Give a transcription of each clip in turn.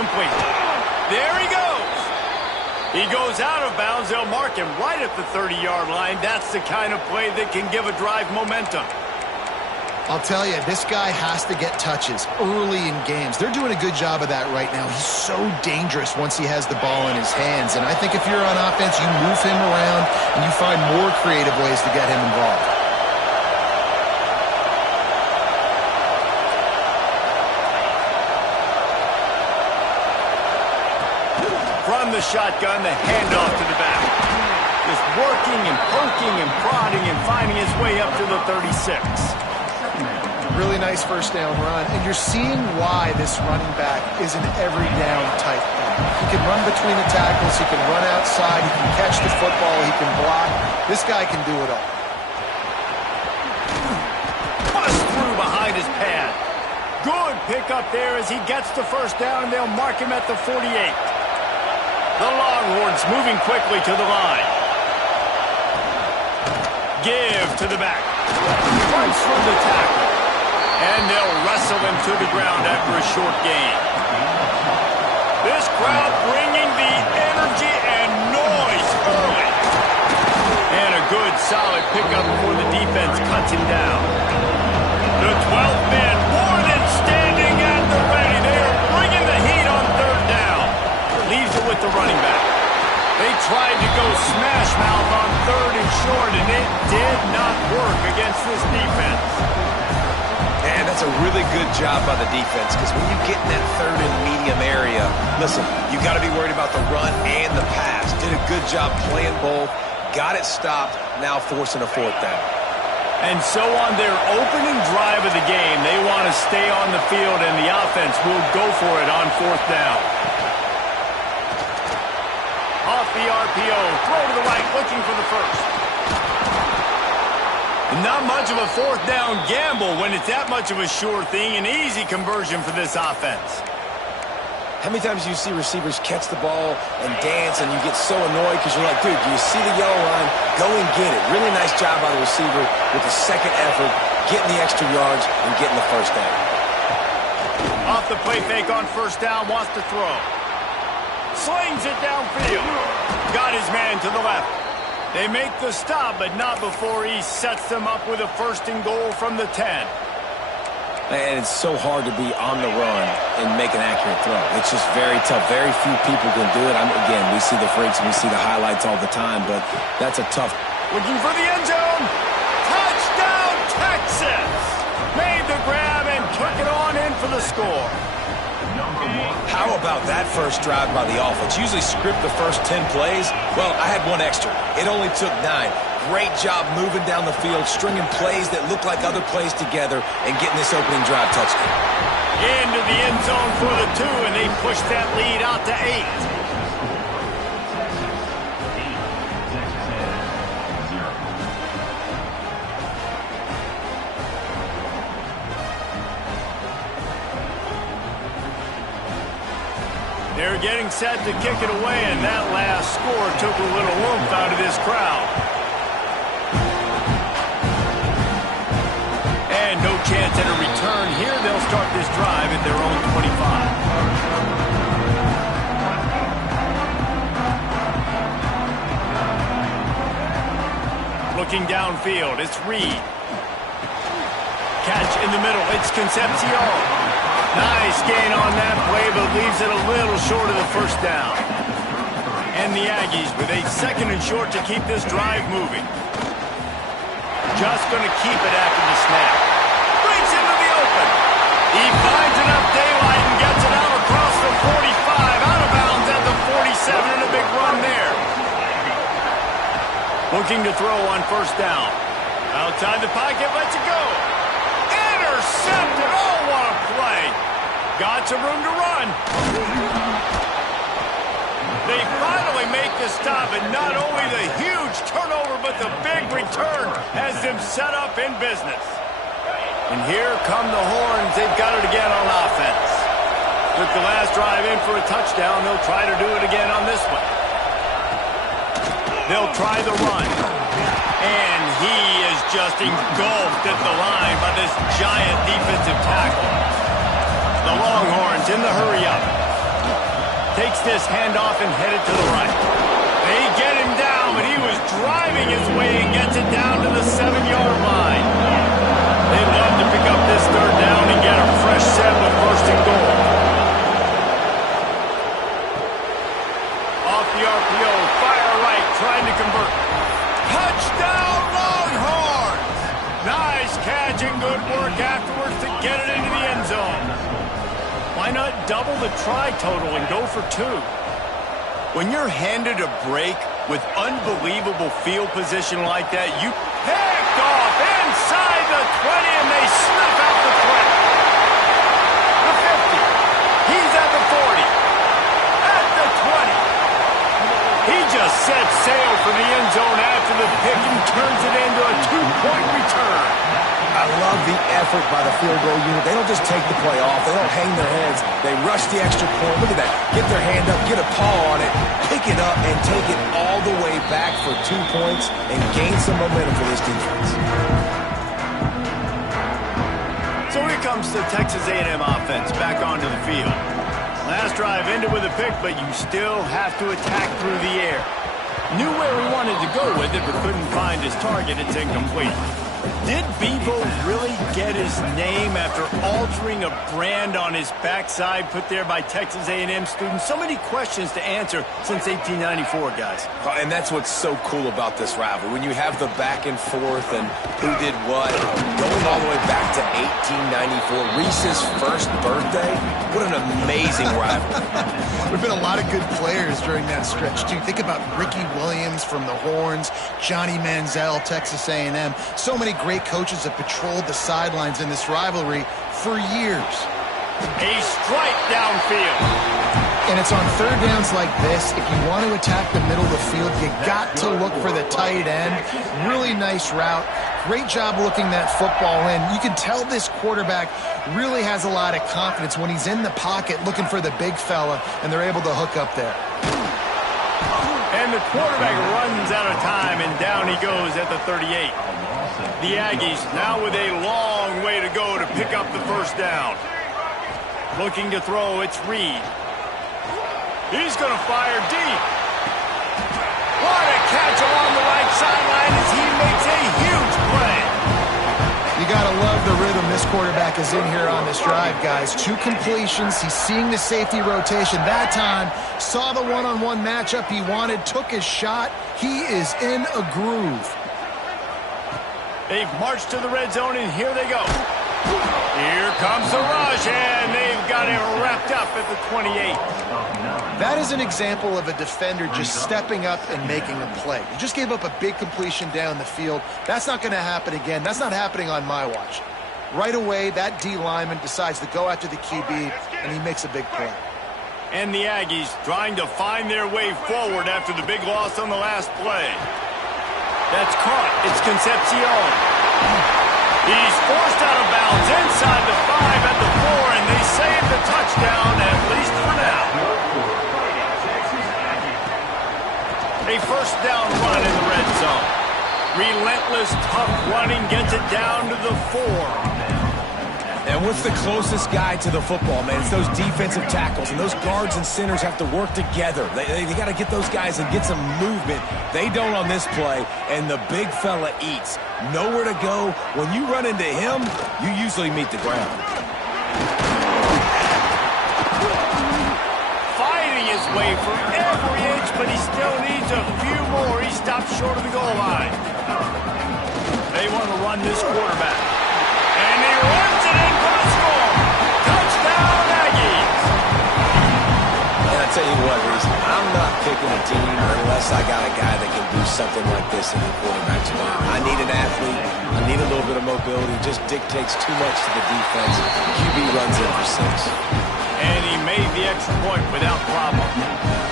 complete. There he goes. He goes out of bounds. They'll mark him right at the 30-yard line. That's the kind of play that can give a drive momentum. I'll tell you, this guy has to get touches early in games. They're doing a good job of that right now. He's so dangerous once he has the ball in his hands. And I think if you're on offense, you move him around and you find more creative ways to get him involved. From the shotgun, the handoff to the back. Just working and poking and prodding and finding his way up to the 36. Really nice first down run, and you're seeing why this running back is an every down type guy. He can run between the tackles, he can run outside, he can catch the football, he can block. This guy can do it all. Bust through behind his pad. Good pickup there as he gets the first down, and they'll mark him at the 48. The Longhorns moving quickly to the line. Give to the back. Runs through the tackle. And they'll wrestle him to the ground after a short gain. This crowd bringing the energy and noise early. And a good, solid pickup before the defense cuts him down. The 12th man more than standing at the ready. They are bringing the heat on third down. Leaves it with the running back. They tried to go smash mouth on third and short, and it did not work against this defense. And that's a really good job by the defense, because when you get in that third and medium area, listen, you got to be worried about the run and the pass. Did a good job playing both, got it stopped, now forcing a fourth down. And so on their opening drive of the game, they want to stay on the field, and the offense will go for it on fourth down. Off the RPO, throw to the right, looking for the first. Not much of a fourth down gamble when it's that much of a sure thing. An easy conversion for this offense. How many times do you see receivers catch the ball and dance and you get so annoyed because you're like, dude, do you see the yellow line? Go and get it. Really nice job by the receiver with the second effort, getting the extra yards and getting the first down. Off the play fake on first down, wants to throw. Slings it downfield. Got his man to the left. They make the stop, but not before he sets them up with a first and goal from the 10. And it's so hard to be on the run and make an accurate throw. It's just very tough. Very few people can do it. Again, we see the freaks and we see the highlights all the time, but that's a tough. Looking for the end zone. Touchdown, Texas! Made the grab and took it on in for the score. How about that first drive by the offense? Usually script the first 10 plays. Well, I had one extra. It only took 9. Great job moving down the field, stringing plays that look like other plays together, and getting this opening drive touchdown. Into the end zone for the 2, and they push that lead out to 8. They're getting set to kick it away, and that last score took a little oomph out of this crowd. And no chance at a return here. They'll start this drive at their own 25. Looking downfield, it's Reed. Catch in the middle, it's Concepcion. Nice gain on that play, but leaves it a little short of the first down. And the Aggies with a second and short to keep this drive moving. Just going to keep it after the snap. Brings into the open. He finds enough daylight and gets it out across the 45, out of bounds at the 47, and a big run there. Looking to throw on first down. Outside the pocket, lets it go. Intercepted. Oh, what a play. Got some room to run. They finally make the stop, and not only the huge turnover, but the big return has them set up in business. And here come the horns. They've got it again on offense. Took the last drive in for a touchdown. They'll try to do it again on this one. They'll try the run. And he is just engulfed at the line by this giant defensive tackle. The Longhorns in the hurry-up. Takes this handoff and headed to the right. They get him down, but he was driving his way and gets it down to the 7-yard line. They'd love to pick up this third down and get a fresh set with first and goal. Off the RPO, fire right, trying to convert. Touchdown, Longhorns! Nice catch and good work afterwards to get it into the end zone. Why not double the try total and go for 2? When you're handed a break with unbelievable field position like that, you picked off inside the 20 and they snuff out the threat. The 50. He's at the 40. At the 20. He just sets sail for the end zone after the pick and turns it into a 2-point return. I love the effort by the field goal unit. They don't just take the play off. They don't hang their heads. They rush the extra point. Look at that. Get their hand up, get a paw on it, pick it up, and take it all the way back for 2 points and gain some momentum for this defense. So here comes the Texas A&M offense back onto the field. Last drive ended with a pick, but you still have to attack through the air. Knew where he wanted to go with it, but couldn't find his target. It's incomplete. Did Bevo really get his name after altering a brand on his backside put there by Texas A&M students? So many questions to answer since 1894, guys. And that's what's so cool about this rivalry. When you have the back and forth and who did what, going all the way back to 1894, Reese's first birthday, what an amazing rivalry. There have been a lot of good players during that stretch, too. Think about Ricky Williams from the Horns, Johnny Manziel, Texas A&M. So many great coaches have patrolled the sidelines in this rivalry for years. A strike downfield. And it's on third downs like this. If you want to attack the middle of the field, you got to look for the tight end. Really nice route. Great job looking that football in. You can tell this quarterback really has a lot of confidence when he's in the pocket looking for the big fella, and they're able to hook up there. And the quarterback runs out of time, and down he goes at the 38. The Aggies now with a long way to go to pick up the first down. Looking to throw, it's Reed. He's going to fire deep. What a catch along the right sideline as he makes a huge play. You got to love the rhythm this quarterback is in here on this drive, guys. 2 completions. He's seeing the safety rotation. That time, saw the one-on-one matchup he wanted, took his shot. He is in a groove. They've marched to the red zone, and here they go. Here comes the rush, and they've got him wrapped up at the 28. That is an example of a defender just stepping up and making a play. You just gave up a big completion down the field. That's not going to happen again. That's not happening on my watch. Right away, that D lineman decides to go after the QB, and he makes a big play. And the Aggies trying to find their way forward after the big loss on the last play. That's caught. It's Concepcion. He's forced out of bounds inside the 5 at the 4, and they save the touchdown, at least for now. A first down run in the red zone. Relentless, tough running gets it down to the 4. And what's the closest guy to the football, man? It's those defensive tackles, and those guards and centers have to work together. They got to get those guys and get some movement. They don't on this play, and the big fella eats. Nowhere to go. When you run into him, you usually meet the ground. Fighting his way for every inch, but he still needs a few more. He stopped short of the goal line. They want to run this quarterback. And he runs it in for the score. Touchdown, Aggies. And I tell you what, Reese, I'm not picking a team unless I got a guy that can do something like this in the quarterback spot. I need an athlete. I need a little bit of mobility. Just dictates too much to the defense. QB runs in for 6. And he made the extra point without problem.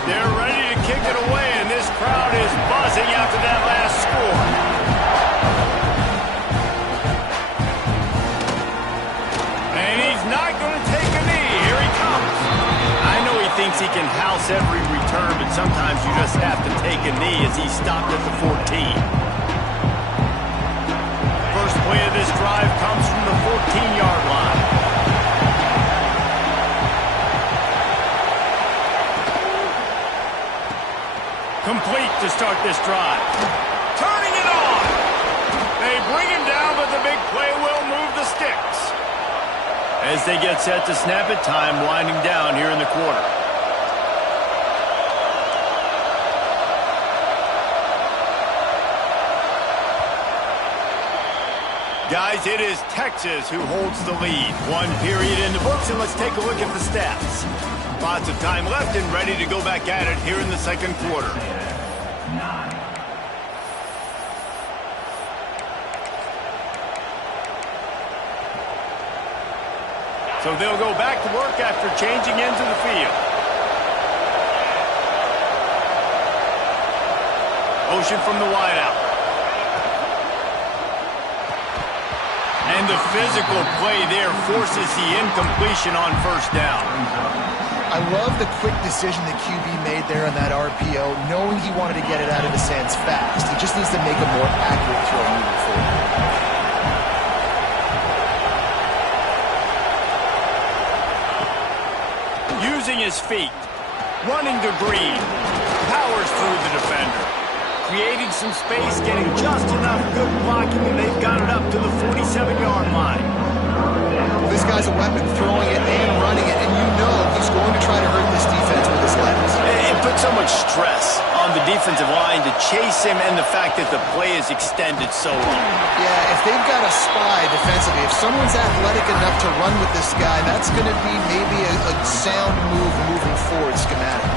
They're ready to kick it away, and this crowd is buzzing after that last score. And he's not going to take a knee. Here he comes. I know he thinks he can house every return, but sometimes you just have to take a knee as he stopped at the 14. First play of this drive comes from the 14-yard line. start this drive. Turning it on. They bring him down, but the big play will move the sticks. As they get set to snap it, time winding down here in the quarter. Guys, it is Texas who holds the lead. One period in the books, and let's take a look at the stats. Lots of time left and ready to go back at it here in the second quarter. So they'll go back to work after changing into the field. Motion from the wideout. And the physical play there forces the incompletion on first down. I love the quick decision the QB made there on that RPO, knowing he wanted to get it out of his hands fast. He just needs to make a more accurate throw moving forward. Using his feet, running to green, powers through the defender. Creating some space, getting just enough good blocking, and they've got it up to the 47-yard line. Well, this guy's a weapon, throwing it and running it, and you know he's going to try to hurt this defense with his legs. It puts so much stress on the defensive line to chase him, and the fact that the play is extended so long. Yeah, if they've got a spy defensively, if someone's athletic enough to run with this guy, that's going to be maybe a sound move moving forward schematic.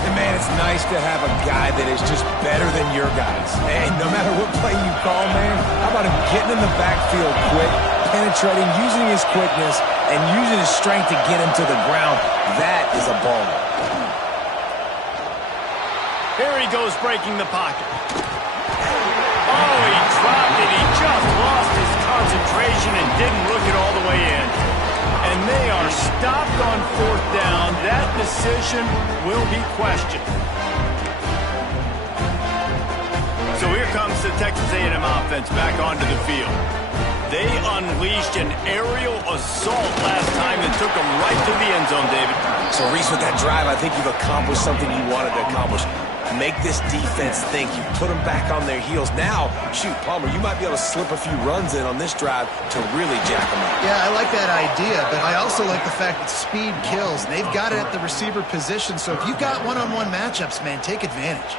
And man, it's nice to have a guy that is just better than your guys. And no matter what play you call, man, how about him getting in the backfield quick, penetrating, using his quickness, and using his strength to get him to the ground? That is a baller. Here he goes, breaking the pocket. Oh, he dropped it. He just lost his concentration and didn't look it all the way in. And they are stopped on fourth down. That decision will be questioned. So here comes the Texas A&M offense back onto the field. They unleashed an aerial assault last time that took them right to the end zone, David. So, Reese, with that drive, I think you've accomplished something you wanted to accomplish. Make this defense think. You put them back on their heels. Now, shoot, Palmer, you might be able to slip a few runs in on this drive to really jack them up. Yeah, I like that idea, but I also like the fact that speed kills. And they've got it at the receiver position, so if you've got one-on-one matchups, man, take advantage.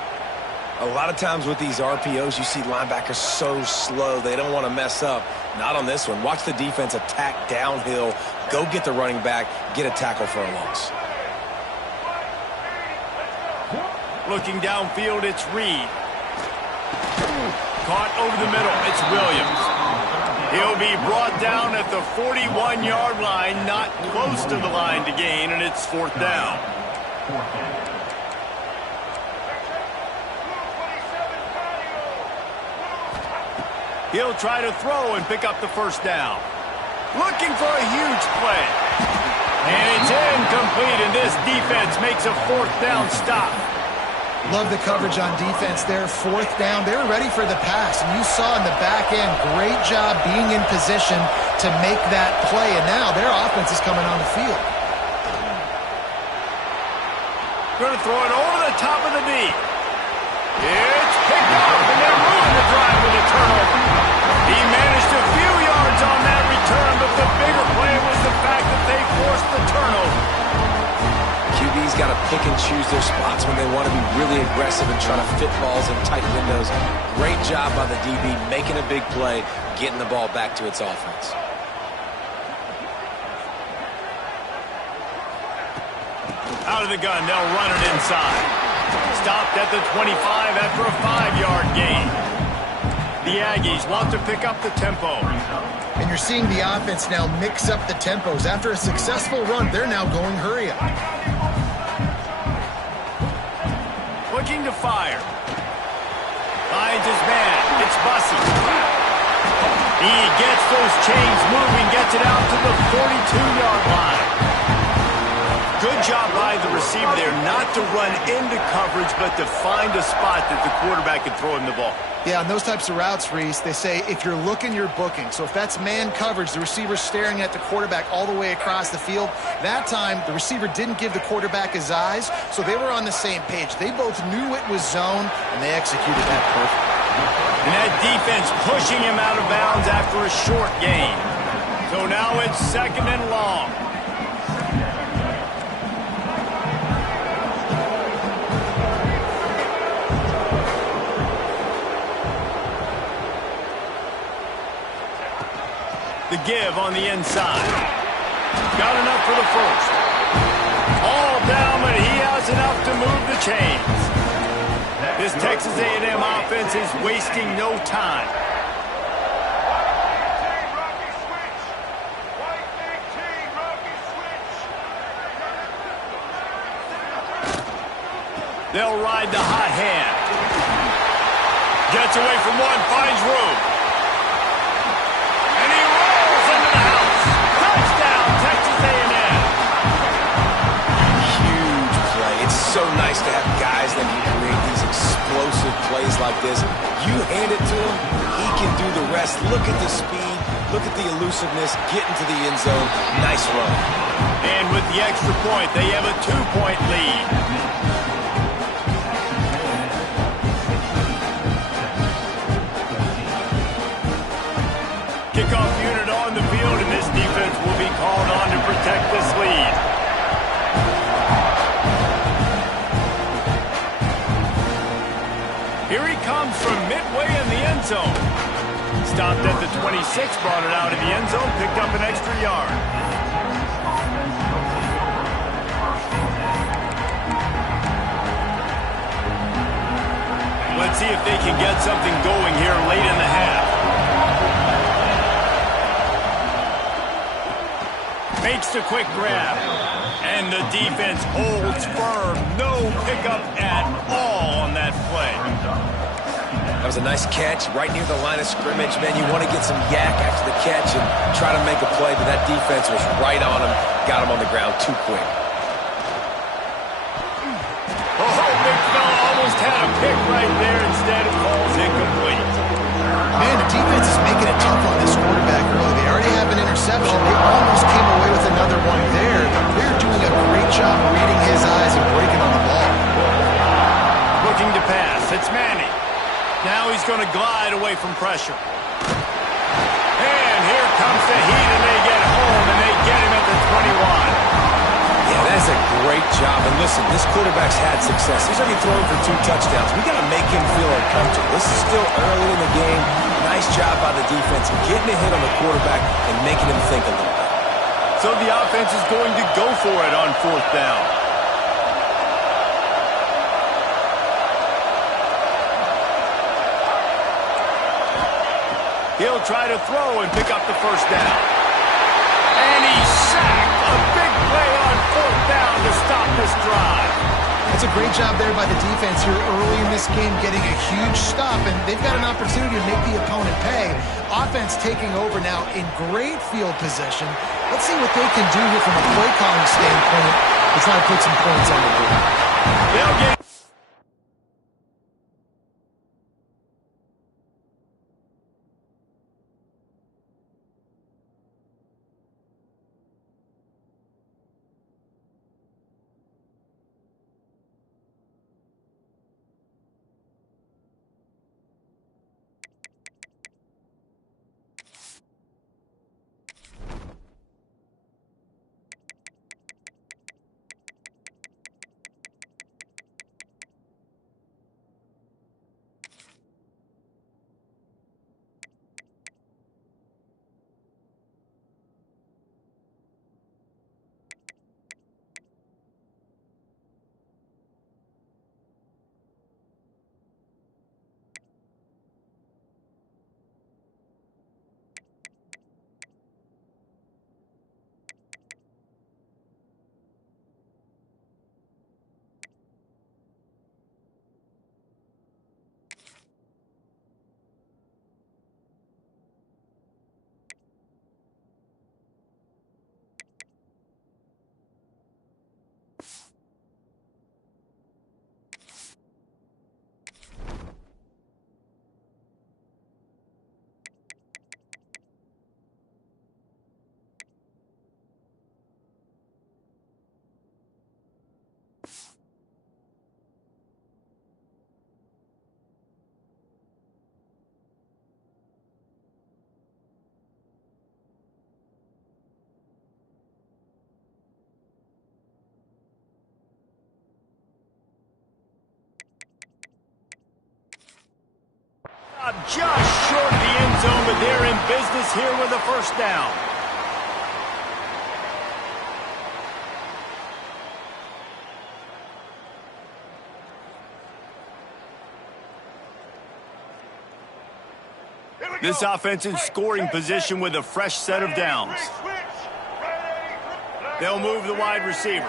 A lot of times with these RPOs, you see linebackers so slow, they don't want to mess up. Not on this one. Watch the defense attack downhill, go get the running back, get a tackle for a loss. Looking downfield, it's Reed. Caught over the middle, it's Williams. He'll be brought down at the 41-yard line, not close to the line to gain, and it's fourth down. He'll try to throw and pick up the first down. Looking for a huge play. And it's incomplete, and this defense makes a fourth down stop. Love the coverage on defense there. Fourth down, they're ready for the pass. And you saw in the back end, great job being in position to make that play. And now their offense is coming on the field. Going to throw it over the top of the knee. It's picked up, and they ruined the drive with a turnover. He managed a few yards on that return, but the bigger play was the fact that they forced the turnover. QB's got to pick and choose their spots when they want to be really aggressive and try to fit balls in tight windows. Great job by the DB making a big play, getting the ball back to its offense. Out of the gun, they'll run it inside. Stopped at the 25 after a 5-yard gain. The Aggies want to pick up the tempo. And you're seeing the offense now mix up the tempos. After a successful run, they're now going hurry up. Looking to fire. Finds his man. It's Bussey. He gets those chains moving, gets it out to the 42-yard line. Good job by the receiver there not to run into coverage, but to find a spot that the quarterback can throw him the ball. Yeah, on those types of routes, Reese, they say if you're looking, you're booking. So if that's man coverage, the receiver's staring at the quarterback all the way across the field. That time, the receiver didn't give the quarterback his eyes, so they were on the same page. They both knew it was zone, and they executed that perfectly. And that defense pushing him out of bounds after a short gain. So now it's 2nd and long. The give on the inside. Got enough for the first. All down, but he has enough to move the chains. This Texas A&M offense is wasting no time. They'll ride the hot hand. Gets away from one, finds room. And he rolls into the house. Touchdown, Texas A&M. Huge play. It's so nice to have guys that can create these explosive plays like this. You hand it to him, he can do the rest. Look at the speed. Look at the elusiveness. Get into the end zone. Nice run. And with the extra point, they have a 2-point lead. Kickoff unit on the field, and this defense will be called on to protect this lead. Here he comes from midway in the end zone. Stopped at the 26, brought it out of the end zone, picked up an extra yard. Let's see if they can get something going here late in the half. Makes the quick grab. And the defense holds firm. No pickup at all on that play. That was a nice catch right near the line of scrimmage. Man, you want to get some yak after the catch and try to make a play, but that defense was right on him. Got him on the ground too quick. Oh, big fella almost had a pick right there. Instead, it falls incomplete. Man, the defense is making it tough on this quarterback early. They already have an interception. They almost came away with another one there. They're doing a great job reading his eyes and breaking on the ball. Looking to pass. It's Manning. Now he's going to glide away from pressure. And here comes the heat, and they get home, and they get him at the 21. Yeah, that's a great job. And listen, this quarterback's had success. He's already thrown for 2 touchdowns. We got to make him feel uncomfortable. This is still early in the game. Nice job by the defense, getting a hit on the quarterback and making him think a little bit. So the offense is going to go for it on 4th down. He'll try to throw and pick up the first down. And he's sacked. A big play on 4th down to stop this drive. It's a great job there by the defense here early in this game, getting a huge stop, and they've got an opportunity to make the opponent pay. Offense taking over now in great field position. Let's see what they can do here from a play calling standpoint to try to put some points on the board. They'll get stop just short of the end zone, but they're in business here with a first down. This offense in scoring position with a fresh set of downs. They'll move the wide receiver.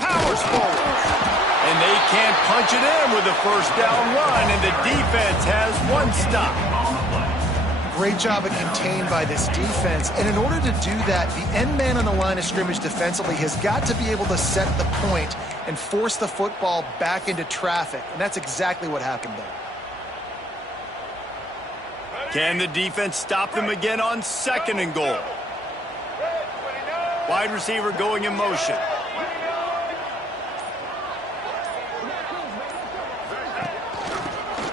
Powers forward. And they can't punch it in with a first down run, and the defense has one stop. Great job of contained by this defense. And in order to do that, the end man on the line of scrimmage defensively has got to be able to set the point and force the football back into traffic. And that's exactly what happened there. Can the defense stop them again on 2nd and goal? Wide receiver going in motion.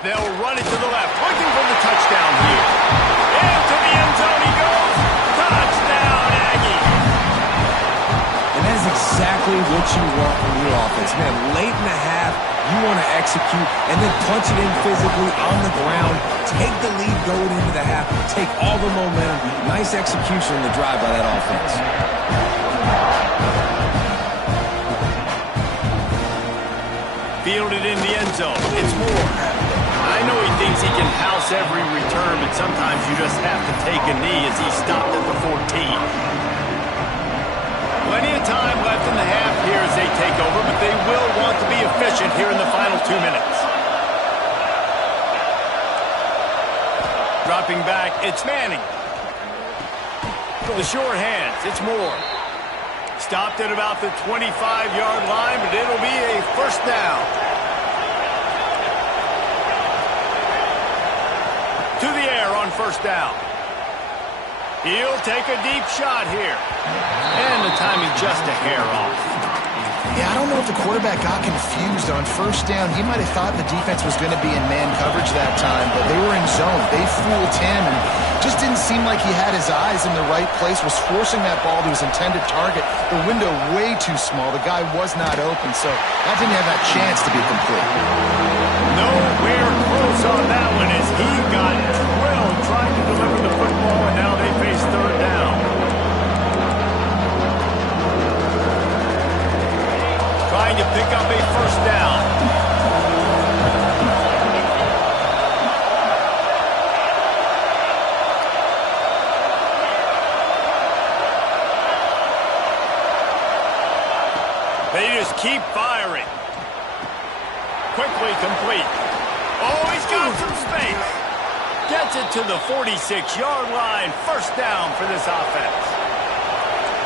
They'll run it to the left, looking for the touchdown here. Into the end zone he goes. Touchdown, Aggie. And that is exactly what you want from your offense. Man, late in the half, you want to execute and then punch it in physically on the ground. Take the lead going into the half. Take all the momentum. Nice execution on the drive by that offense. Fielded in the end zone. It's Moore. I know he thinks he can house every return, but sometimes you just have to take a knee as he stopped at the 14. Plenty of time left in the half here as they take over, but they will want to be efficient here in the final 2 minutes. Dropping back, it's Manning. The short hands, it's Moore. Stopped at about the 25-yard line, but it'll be a first down. To the air on first down. He'll take a deep shot here. And the timing just a hair off. Yeah, I don't know if the quarterback got confused on first down. He might have thought the defense was going to be in man coverage that time, but they were in zone. They fooled him and just didn't seem like he had his eyes in the right place, was forcing that ball to his intended target. The window way too small. The guy was not open, so that didn't have that chance to be complete. Nowhere close on that one as he got drilled trying to deliver the football, and now they face third down. Trying to pick up a first down. They just keep firing. Quickly complete. Oh, he's got some space. Gets it to the 46-yard line. First down for this offense.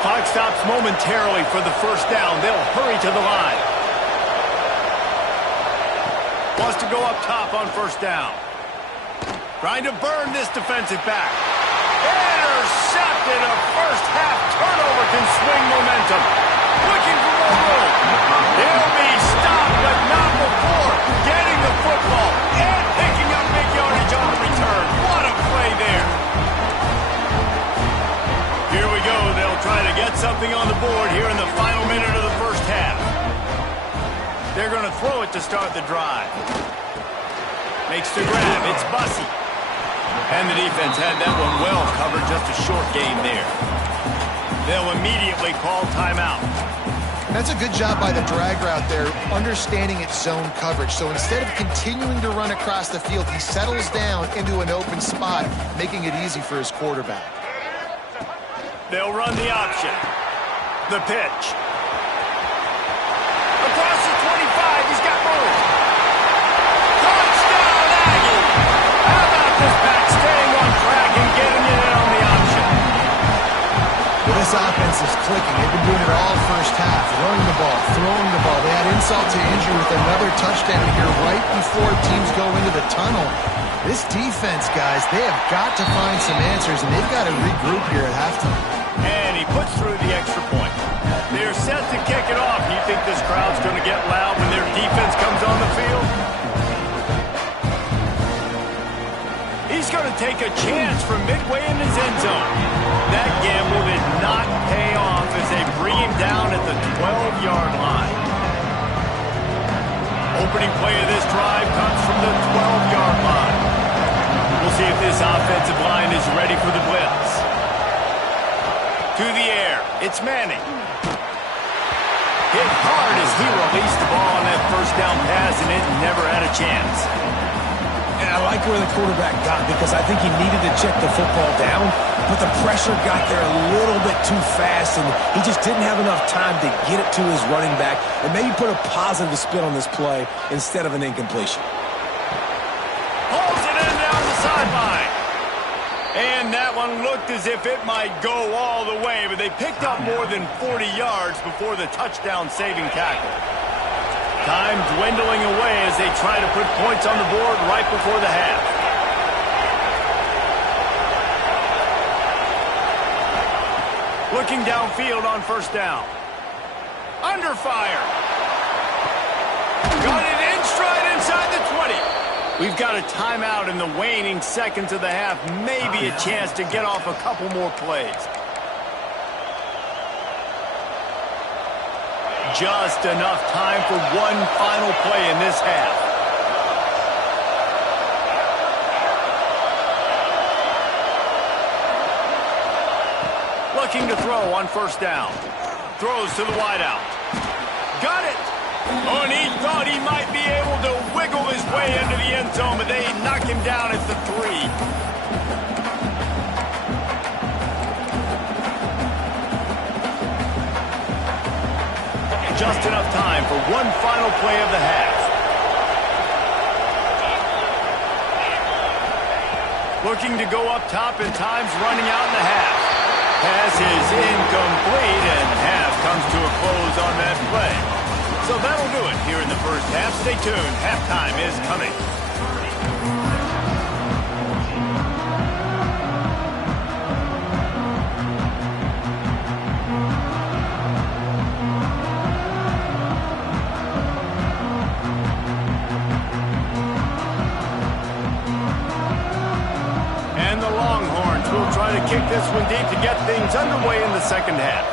Clock stops momentarily for the first down. They'll hurry to the line. Wants to go up top on first down. Trying to burn this defensive back. Intercepted. A first half turnover can swing momentum. Looking for more room. He'll be stopped, but not before getting the football and picking up big yardage on the return. What a play there. Here we go. They'll try to get something on the board here in the final minute of the first half. They're going to throw it to start the drive. Makes the grab. It's Bussey. And the defense had that one well covered. Just a short game there. They'll immediately call timeout. That's a good job by the drag route there, understanding its zone coverage. So instead of continuing to run across the field, he settles down into an open spot, making it easy for his quarterback. They'll run the option. The pitch. Across the 25, he's got room. Touchdown, Aggie! How about this back staying on track and getting it in on the option? Well, this offense is clicking. They've been doing it all first half, running the ball, throwing the ball. They had insult to injury with another touchdown here right before teams go into the tunnel. This defense, guys, they have got to find some answers, and they've got to regroup here at halftime. And he puts through the extra point. They're set to kick it off. You think this crowd's going to get loud when their defense comes on the field? He's going to take a chance from midway in his end zone. That gamble did not pay off as they bring him down at the 12-yard line. Opening play of this drive comes from the 12-yard line. We'll see if this offensive line is ready for the blitz. To the air, it's Manning. Hit hard as he released the ball on that first down pass, and it never had a chance. And I like where the quarterback got because I think he needed to check the football down, but the pressure got there a little bit too fast, and he just didn't have enough time to get it to his running back and maybe put a positive spin on this play instead of an incompletion. Pulls it in down the sideline. And that one looked as if it might go all the way, but they picked up more than 40 yards before the touchdown-saving tackle. Time dwindling away as they try to put points on the board right before the half. Looking downfield on first down. Under fire. Got it in stride inside the 20. We've got a timeout in the waning seconds of the half. Maybe a chance to get off a couple more plays. Just enough time for one final play in this half. Looking to throw on first down. Throws to the wideout. Got it! Oh, and he thought he might be able to wiggle his way into the end zone, but they knock him down at the 3. Just enough time for one final play of the half. Looking to go up top, and time's running out in the half. Pass is incomplete, and half comes to a close on that play. So that'll do it here in the first half. Stay tuned. Halftime is coming. And the Longhorns will try to kick this one deep to get things underway in the second half.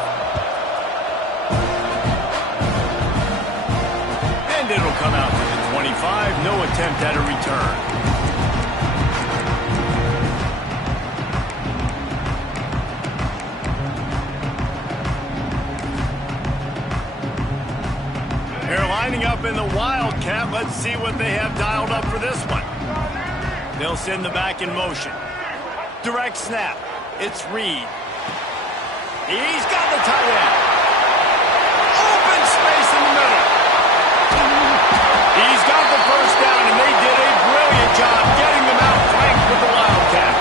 It'll come out to the 25. No attempt at a return. They're lining up in the Wildcat. Let's see what they have dialed up for this one. They'll send the back in motion. Direct snap. It's Reed. He's got the tight end. Open space in the middle. He's got the first down, and they did a brilliant job getting them out flanked with the Wildcat.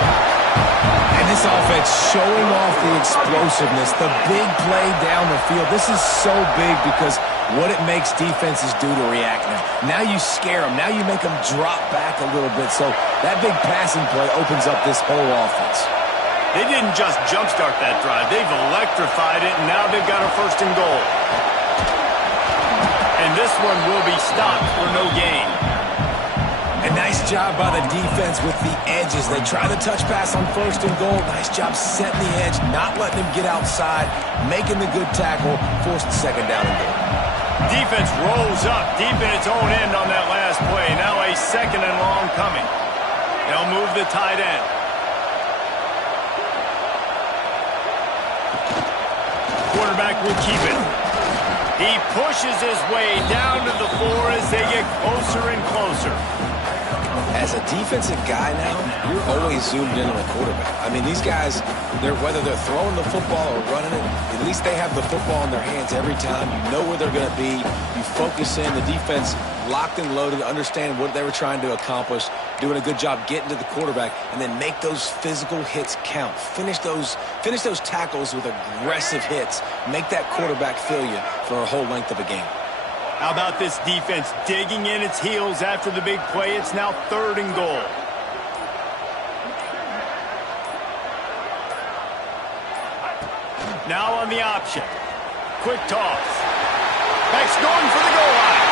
And this offense showing off the explosiveness, the big play down the field. This is so big because what it makes defenses do to react now. Now you scare them. Now you make them drop back a little bit. So that big passing play opens up this whole offense. They didn't just jumpstart that drive. They've electrified it, and now they've got a first and goal. And this one will be stopped for no gain. A nice job by the defense with the edges. They try the touch pass on first and goal. Nice job setting the edge, not letting them get outside, making the good tackle, force the second down and goal. Defense rolls up deep in its own end on that last play. Now a second and long coming. They'll move the tight end. Quarterback will keep it. He pushes his way down to the 4 as they get closer and closer. As a defensive guy now, you're always zoomed in on the quarterback. I mean, these guys, whether they're throwing the football or running it, at least they have the football in their hands every time. You know where they're going to be. You focus in. The defense locked and loaded, understand what they were trying to accomplish, doing a good job getting to the quarterback, and then make those physical hits count. Finish those tackles with aggressive hits. Make that quarterback feel you for a whole length of a game. How about this defense digging in its heels after the big play? It's now third and goal. Now on the option. Quick toss. Beck's going for the goal line.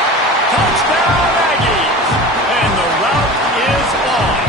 Touchdown, Aggies! And the route is on.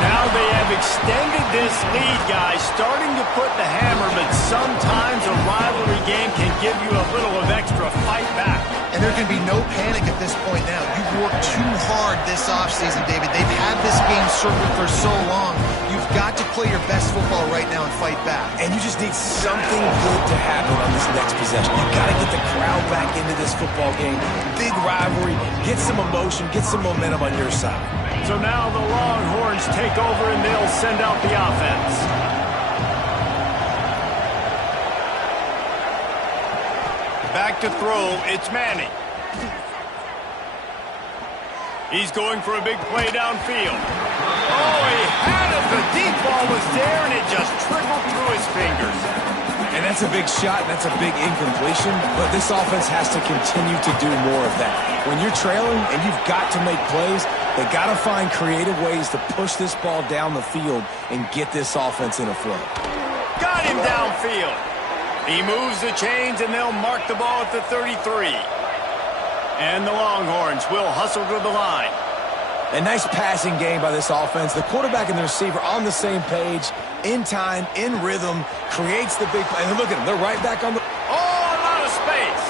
Now they have extended this lead, guys, starting to put the hammer, but sometimes a rivalry game can give you a little of extra fight back. And there can be no panic at this point now. You've worked too hard this offseason, David. They've had this game circled for so long. You've got to play your best football right now and fight back. And you just need something good to happen on this next possession. You've got to get the crowd back into this football game. Big rivalry. Get some emotion. Get some momentum on your side. So now the Longhorns take over and they'll send out the offense. Back to throw, it's Manning. He's going for a big play downfield. Oh, he had it. The deep ball was there, and it just trickled through his fingers. And that's a big shot, and that's a big incompletion, but this offense has to continue to do more of that. When you're trailing and you've got to make plays, they got to find creative ways to push this ball down the field and get this offense in a flow. Got him downfield. He moves the chains, and they'll mark the ball at the 33. And the Longhorns will hustle to the line. A nice passing game by this offense. The quarterback and the receiver on the same page, in time, in rhythm, creates the big play. And look at them. They're right back on the... Oh, a lot of space.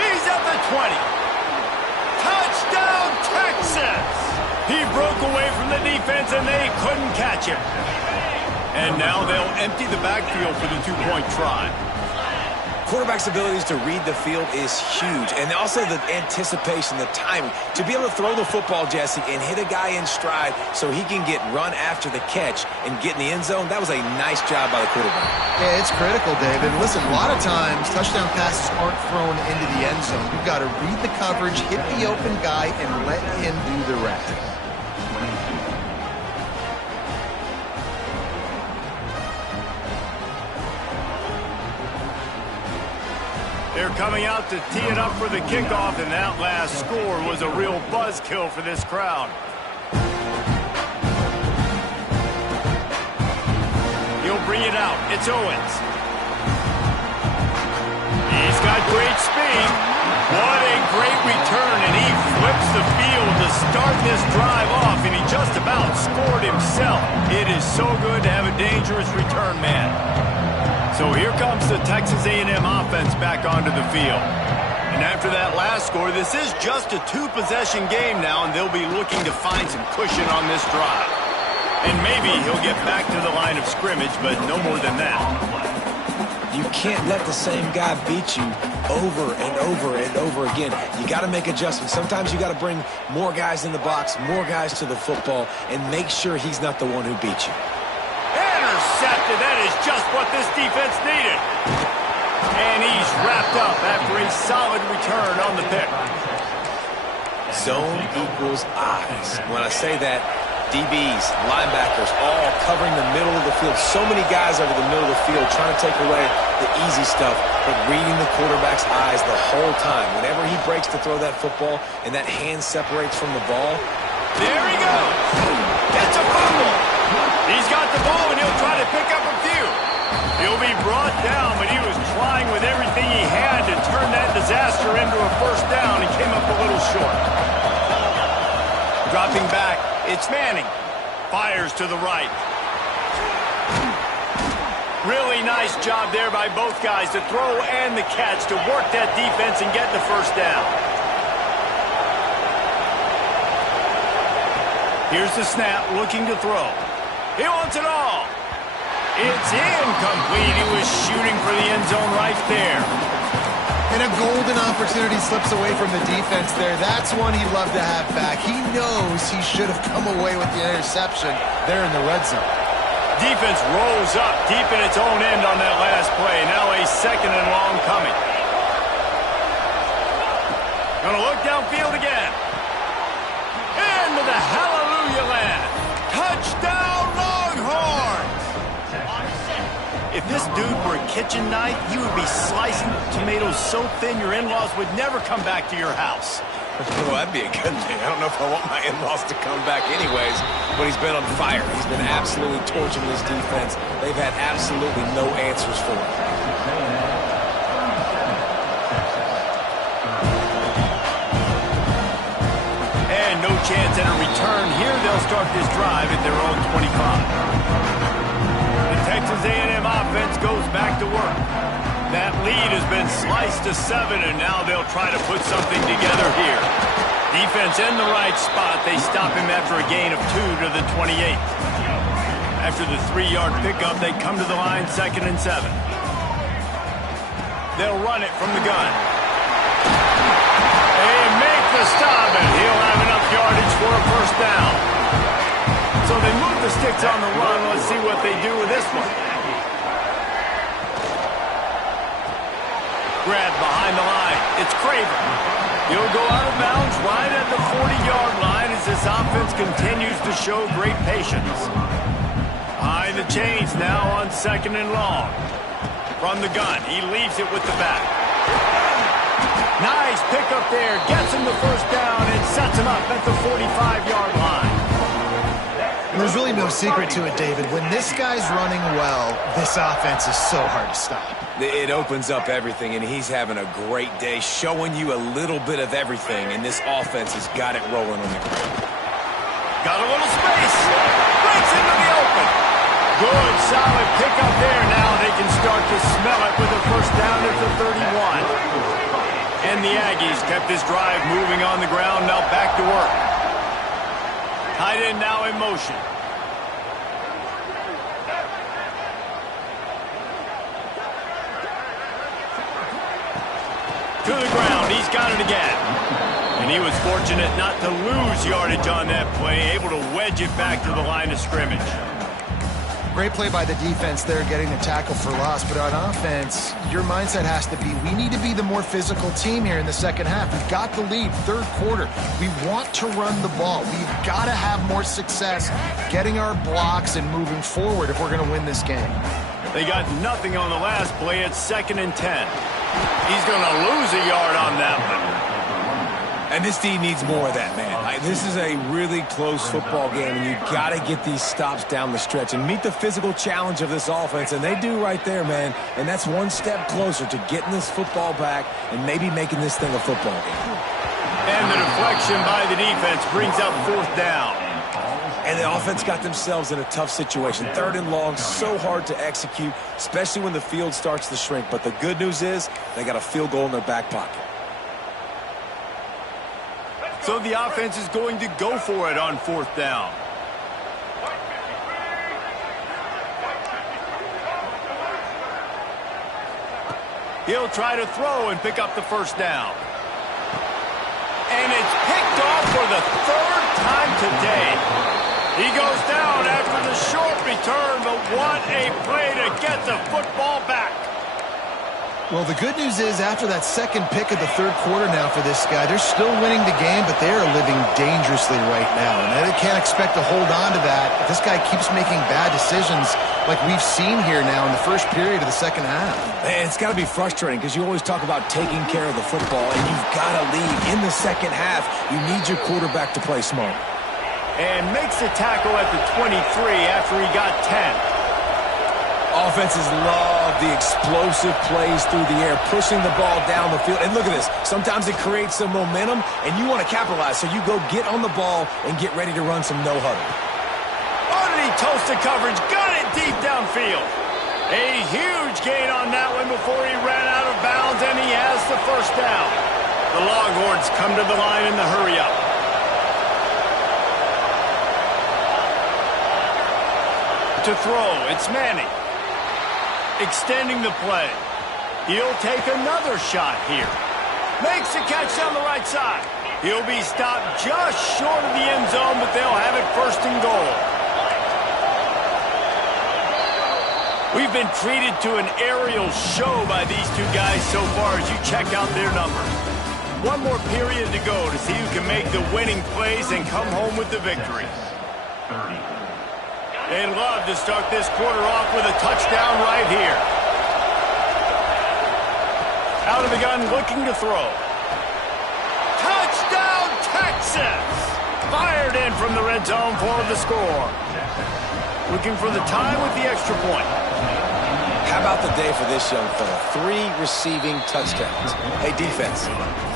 He's at the 20. Touchdown, Texas! He broke away from the defense, and they couldn't catch him. And now they'll empty the backfield for the two-point try. Quarterback's abilities to read the field is huge, and also the anticipation, the timing. To be able to throw the football, Jesse, and hit a guy in stride so he can get run after the catch and get in the end zone, that was a nice job by the quarterback. Yeah, it's critical, David. Listen, a lot of times touchdown passes aren't thrown into the end zone. You've got to read the coverage, hit the open guy, and let him do the rest. They're coming out to tee it up for the kickoff, and that last score was a real buzzkill for this crowd. He'll bring it out. It's Owens. He's got great speed. What a great return, and he flips the field to start this drive off, and he just about scored himself. It is so good to have a dangerous return man. So here comes the Texas A&M offense back onto the field. And after that last score, this is just a two-possession game now, and they'll be looking to find some cushion on this drive. And maybe he'll get back to the line of scrimmage, but no more than that. You can't let the same guy beat you over and over and over again. You got to make adjustments. Sometimes you got to bring more guys in the box, more guys to the football, and make sure he's not the one who beat you. Intercepted. That is just what this defense needed. And he's wrapped up after a solid return on the pick. Zone equals eyes. When I say that, DBs, linebackers, all covering the middle of the field. So many guys over the middle of the field trying to take away the easy stuff, but reading the quarterback's eyes the whole time. Whenever he breaks to throw that football and that hand separates from the ball. There he goes. It's a fumble. He's got the ball, and he'll try to pick up a few. He'll be brought down, but he was trying with everything he had to turn that disaster into a first down and came up a little short. Dropping back, it's Manning. Fires to the right. Really nice job there by both guys to throw and the catch to work that defense and get the first down. Here's the snap, looking to throw. He wants it all. It's incomplete. He was shooting for the end zone right there. And a golden opportunity slips away from the defense there. That's one he'd love to have back. He knows he should have come away with the interception there in the red zone. Defense rolls up deep in its own end on that last play. Now a second and long coming. Gonna look downfield again. Into the hallelujah land. Touchdown, Longhorns! If this dude were a kitchen knife, he would be slicing tomatoes so thin your in-laws would never come back to your house. Well, that'd be a good thing. I don't know if I want my in-laws to come back anyways, but he's been on fire. He's been absolutely torching this defense. They've had absolutely no answers for him. And no chance at a return here. They'll start this drive at their own 25. The Texas A&M offense goes back to work. That lead has been sliced to 7, and now they'll try to put something together here. Defense in the right spot. They stop him after a gain of 2 to the 28. After the 3-yard pickup, they come to the line 2nd and 7. They'll run it from the gun. They make the stop, and he'll have enough yardage for a first down. So they move the sticks on the run. Let's see what they do with this one. Grab behind the line. It's Craver. He'll go out of bounds right at the 40-yard line as this offense continues to show great patience. Behind the chains now on 2nd and long. From the gun, he leaves it with the back. Nice pickup there. Gets him the first down and sets him up at the 45-yard line. And there's really no secret to it, David. When this guy's running well, this offense is so hard to stop. It opens up everything, and he's having a great day, showing you a little bit of everything, and this offense has got it rolling on the ground. Got a little space. Breaks into the open. Good, solid pickup there. Now they can start to smell it with a first down at the 31. And the Aggies kept this drive moving on the ground. Now back to work. Tight end now in motion. To the ground. He's got it again. And he was fortunate not to lose yardage on that play, able to wedge it back to the line of scrimmage. Great play by the defense there, getting the tackle for loss. But on offense, your mindset has to be, we need to be the more physical team here in the second half. We've got the lead, 3rd quarter. We want to run the ball. We've got to have more success getting our blocks and moving forward if we're going to win this game. They got nothing on the last play. It's 2nd and 10. He's going to lose a yard on that one. And this team needs more of that, man. This is a really close football game, and you've got to get these stops down the stretch and meet the physical challenge of this offense, and they do right there, man. And that's one step closer to getting this football back and maybe making this thing a football game. And the deflection by the defense brings up 4th down. And the offense got themselves in a tough situation. 3rd and long, so hard to execute, especially when the field starts to shrink. But the good news is they got a field goal in their back pocket. So the offense is going to go for it on 4th down. He'll try to throw and pick up the first down. And it's picked off for the 3rd time today. He goes down after the short return, but what a play to get the football back. Well, the good news is after that second pick of the 3rd quarter now for this guy, they're still winning the game, but they are living dangerously right now. And they can't expect to hold on to that if this guy keeps making bad decisions like we've seen here now in the first period of the second half. And it's got to be frustrating because you always talk about taking care of the football, and you've got to lead in the second half. You need your quarterback to play smart. And makes the tackle at the 23 after he got 10. Offenses love the explosive plays through the air, pushing the ball down the field. And look at this. Sometimes it creates some momentum, and you want to capitalize. So you go get on the ball and get ready to run some no-huddle. Oh, did he toast the coverage? Got it deep downfield. A huge gain on that one before he ran out of bounds, and he has the first down. The Longhorns come to the line in the hurry-up. To throw, it's Manning. Extending the play. He'll take another shot here. Makes the catch down the right side. He'll be stopped just short of the end zone, but they'll have it 1st and goal. We've been treated to an aerial show by these two guys so far as you check out their numbers. One more period to go to see who can make the winning plays and come home with the victory. They'd love to start this quarter off with a touchdown right here. Out of the gun, looking to throw. Touchdown, Texas! Fired in from the red zone for the score. Looking for the tie with the extra point. How about the day for this young fella? 3 receiving touchdowns. Hey, defense,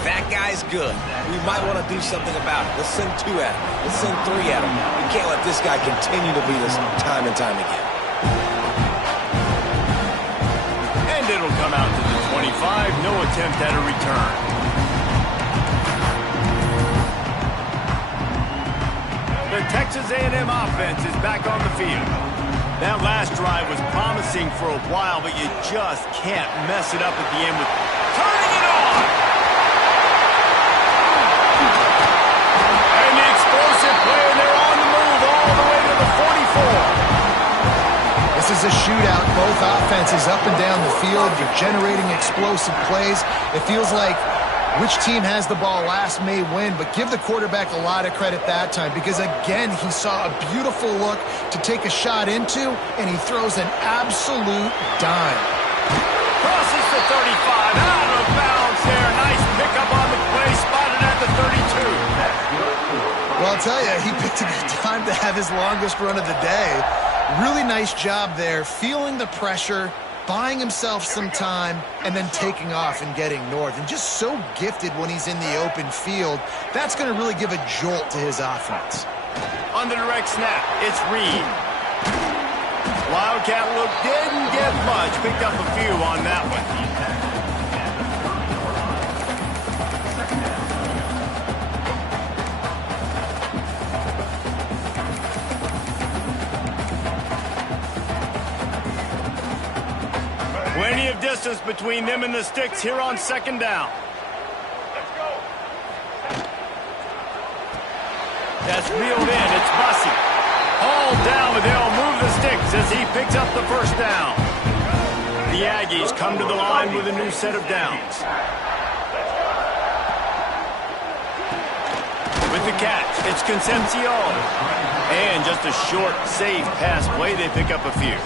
that guy's good. We might want to do something about it. Let's send 2 at him. Let's send 3 at him. We can't let this guy continue to beat us time and time again. And it'll come out to the 25. No attempt at a return. The Texas A&M offense is back on the field. That last drive was promising for a while, but you just can't mess it up at the end with turning it on. And the explosive play, and they're on the move all the way to the 44. This is a shootout. Both offenses up and down the field. You're generating explosive plays. It feels like which team has the ball last may win, but give the quarterback a lot of credit that time because, again, he saw a beautiful look to take a shot into, and he throws an absolute dime. Crosses the 35, out of bounds there. Nice pickup on the play, spotted at the 32. Well, I'll tell you, he picked a good time to have his longest run of the day. Really nice job there, feeling the pressure, buying himself some time, and then taking off and getting north. And just so gifted when he's in the open field. That's going to really give a jolt to his offense. On the direct snap, it's Reed. Wildcat look didn't get much. Picked up a few on that one. Plenty of distance between them and the sticks here on second down. Let's go. That's reeled in. It's Bussey. Hauled down, but they'll move the sticks as he picks up the first down. The Aggies come to the line with a new set of downs. With the catch, it's Concepcion. And just a short, safe pass play, they pick up a few.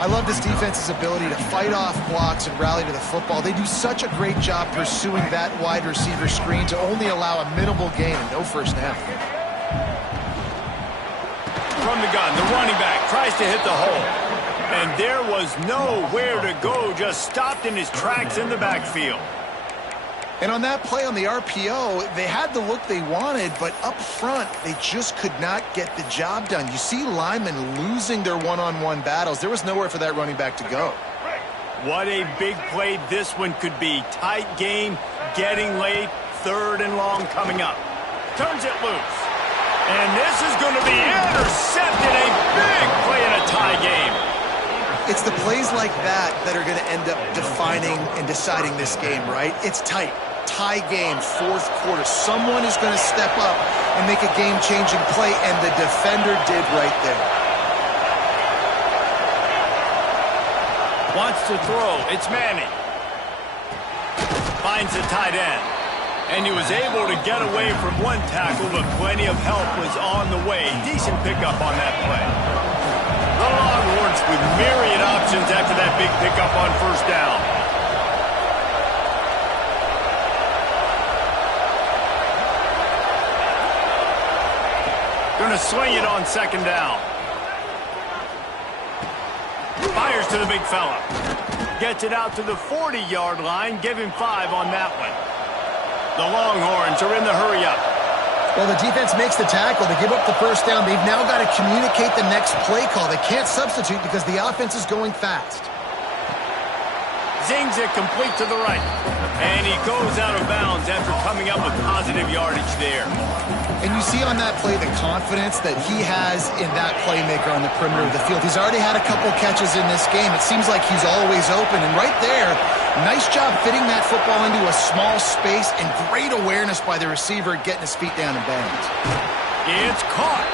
I love this defense's ability to fight off blocks and rally to the football. They do such a great job pursuing that wide receiver screen to only allow a minimal gain and no first down. From the gun, the running back tries to hit the hole. And there was nowhere to go, just stopped in his tracks in the backfield. And on that play on the RPO, they had the look they wanted, but up front, they just could not get the job done. You see linemen losing their one-on-one battles. There was nowhere for that running back to go. What a big play this one could be. Tight game, getting late, third and long coming up. Turns it loose. And this is going to be intercepted. A big play in a tie game. It's the plays like that that are going to end up defining and deciding this game, right? It's tight. Tie game, fourth quarter. Someone is going to step up and make a game-changing play, and the defender did right there. Wants to throw. It's Manning. Finds the tight end. And he was able to get away from one tackle, but plenty of help was on the way. Decent pickup on that play. The Longhorns with myriad options after that big pickup on first down. Going to swing it on second down. Fires to the big fella. Gets it out to the 40-yard line. Give him 5 on that one. The Longhorns are in the hurry-up. Well, the defense makes the tackle. They give up the first down. They've now got to communicate the next play call. They can't substitute because the offense is going fast. Zings it complete to the right. And he goes out of bounds after coming up with positive yardage there. And you see on that play the confidence that he has in that playmaker on the perimeter of the field. He's already had a couple catches in this game. It seems like he's always open. And right there, nice job fitting that football into a small space and great awareness by the receiver getting his feet down in bounds. It's caught.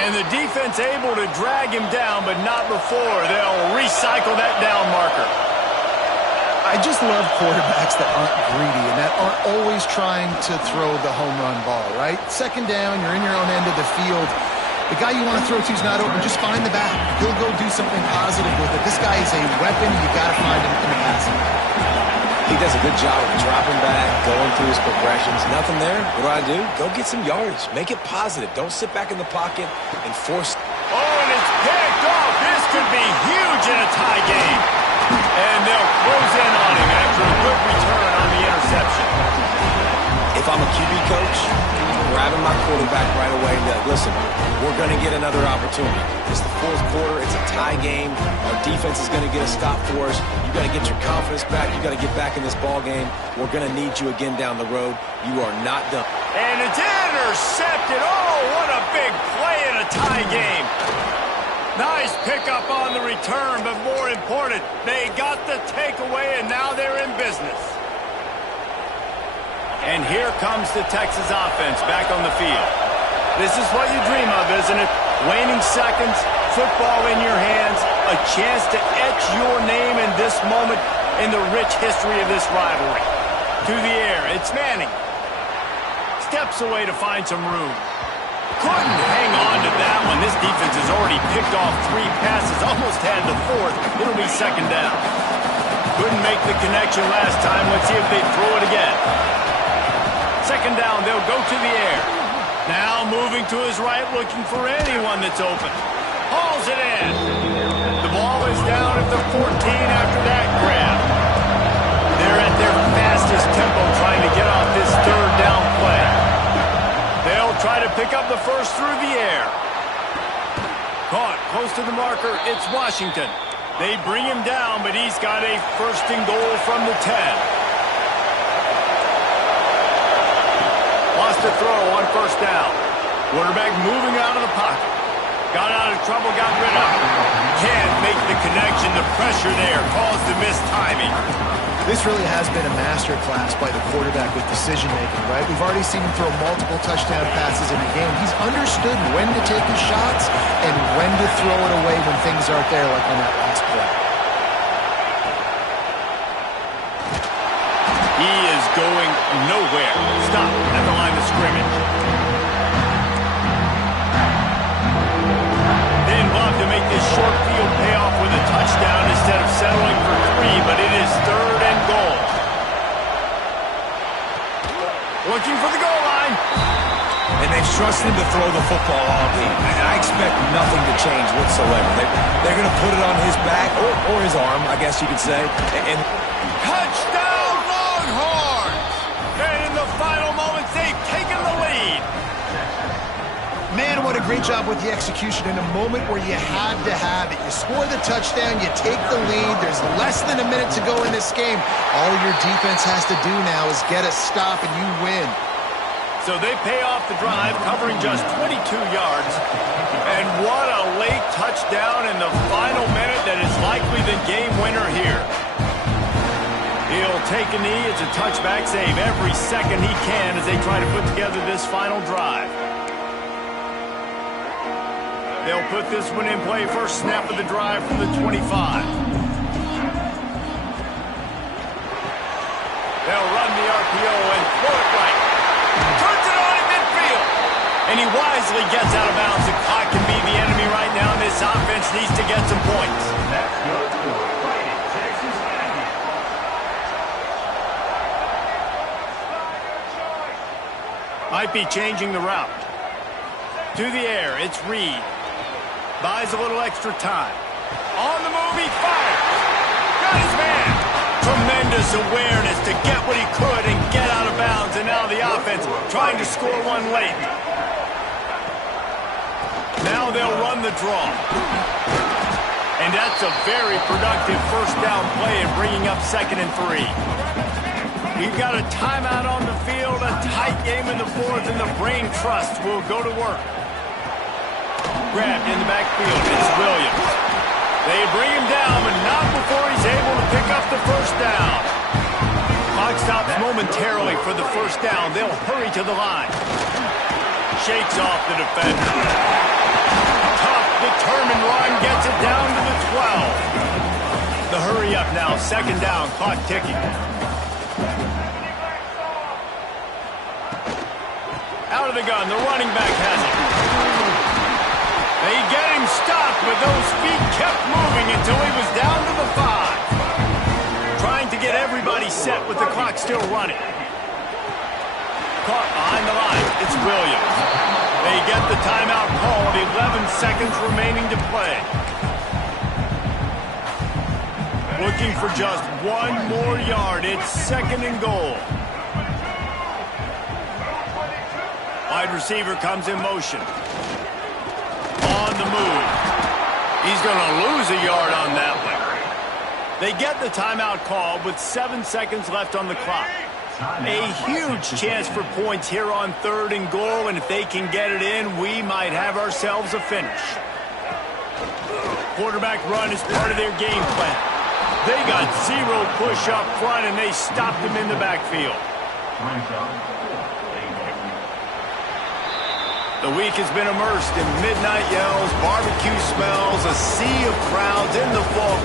And the defense able to drag him down, but not before they'll recycle that down marker. I just love quarterbacks that aren't greedy and that aren't always trying to throw the home run ball, right? Second down, you're in your own end of the field. The guy you want to throw to is not open. Just find the back. He'll go do something positive with it. This guy is a weapon. You got to find him in the passing. He does a good job of dropping back, going through his progressions. Nothing there. What do? Go get some yardage. Make it positive. Don't sit back in the pocket and force. Oh, and it's picked off. This could be huge in a tie game. And they'll close in on him after a good return on the interception. If I'm a QB coach, grabbing my quarterback right away and be like, listen, we're going to get another opportunity. It's the fourth quarter. It's a tie game. Our defense is going to get a stop for us. You got to get your confidence back. You got to get back in this ball game. We're going to need you again down the road. You are not done. And it's intercepted. Oh, what a big play in a tie game. Nice pickup on the return, but more important, they got the takeaway, and now they're in business. And here comes the Texas offense back on the field. This is what you dream of, isn't it? Waning seconds, football in your hands, a chance to etch your name in this moment in the rich history of this rivalry. To the air, it's Manning. Steps away to find some room. Couldn't hang on to that one. This defense has already picked off 3 passes, almost had the 4th. It'll be second down. Couldn't make the connection last time. Let's see if they throw it again. Second down, they'll go to the air. Now moving to his right, looking for anyone that's open. Hauls it in. The ball is down at the 14 after that grab. They're at their fastest tempo trying to get off this third down play. They'll try to pick up the first through the air. Caught close to the marker, it's Washington. They bring him down, but he's got a first and goal from the 10. Lost a throw on first down. Quarterback moving out of the pocket. Got out of trouble, got rid of it. Can't make the connection. The pressure there caused the missed timing. This really has been a masterclass by the quarterback with decision-making, right? We've already seen him throw multiple touchdown passes in a game. He's understood when to take his shots and when to throw it away when things aren't there, like on that last play. He is going nowhere. Stop at the line of scrimmage. They involved to make this short field pay off with a touchdown instead of settling for 3, but it is third and goal. Looking for the goal line. And they've trusted him to throw the football all game. And I expect nothing to change whatsoever. They're going to put it on his back or his arm, I guess you could say. And touchdown Longhorns! And in the final moments, they've taken the lead. Man, what a great job with the execution in a moment where you had to have it. You score the touchdown, you take the lead. There's less than a minute to go in this game. All your defense has to do now is get a stop and you win. So they pay off the drive, covering just 22 yards. And what a late touchdown in the final minute that is likely the game winner here. He'll take a knee. It's a touchback save every second he can as they try to put together this final drive. They'll put this one in play. First snap of the drive from the 25. They'll run the RPO and throw it right. Turns it on in midfield. And he wisely gets out of bounds. The clock can be the enemy right now, and this offense needs to get some points. That's good score. Fighting Texas AM. Might be changing the route. To the air, it's Reed. Buys a little extra time. On the move, he fires. Got his man. Tremendous awareness to get what he could and get out of bounds. And now the offense trying to score one late. Now they'll run the draw. And that's a very productive first down play in bringing up 2nd and 3. We've got a timeout on the field, a tight game in the 4th, and the brain trust will go to work. Grabbed in the backfield, it's Williams. They bring him down, but not before he's able to pick up the first down. Clock stops momentarily for the first down. They'll hurry to the line. Shakes off the defender. Tough, determined run gets it down to the 12. The hurry up now, 2nd down, clock ticking. Out of the gun, the running back has it. They get him stopped, but those feet kept moving until he was down to the 5. Trying to get everybody set with the clock still running. Caught behind the line, it's Williams. They get the timeout called, 11 seconds remaining to play. Looking for just one more yard, it's 2nd and goal. Wide receiver comes in motion. On the move. He's going to lose a yard on that one. They get the timeout call with 7 seconds left on the clock. A huge chance for points here on 3rd and goal, and if they can get it in, we might have ourselves a finish. Quarterback run is part of their game plan. They got 0 push up front, and they stopped him in the backfield. The week has been immersed in midnight yells, barbecue smells, a sea of crowds in the fall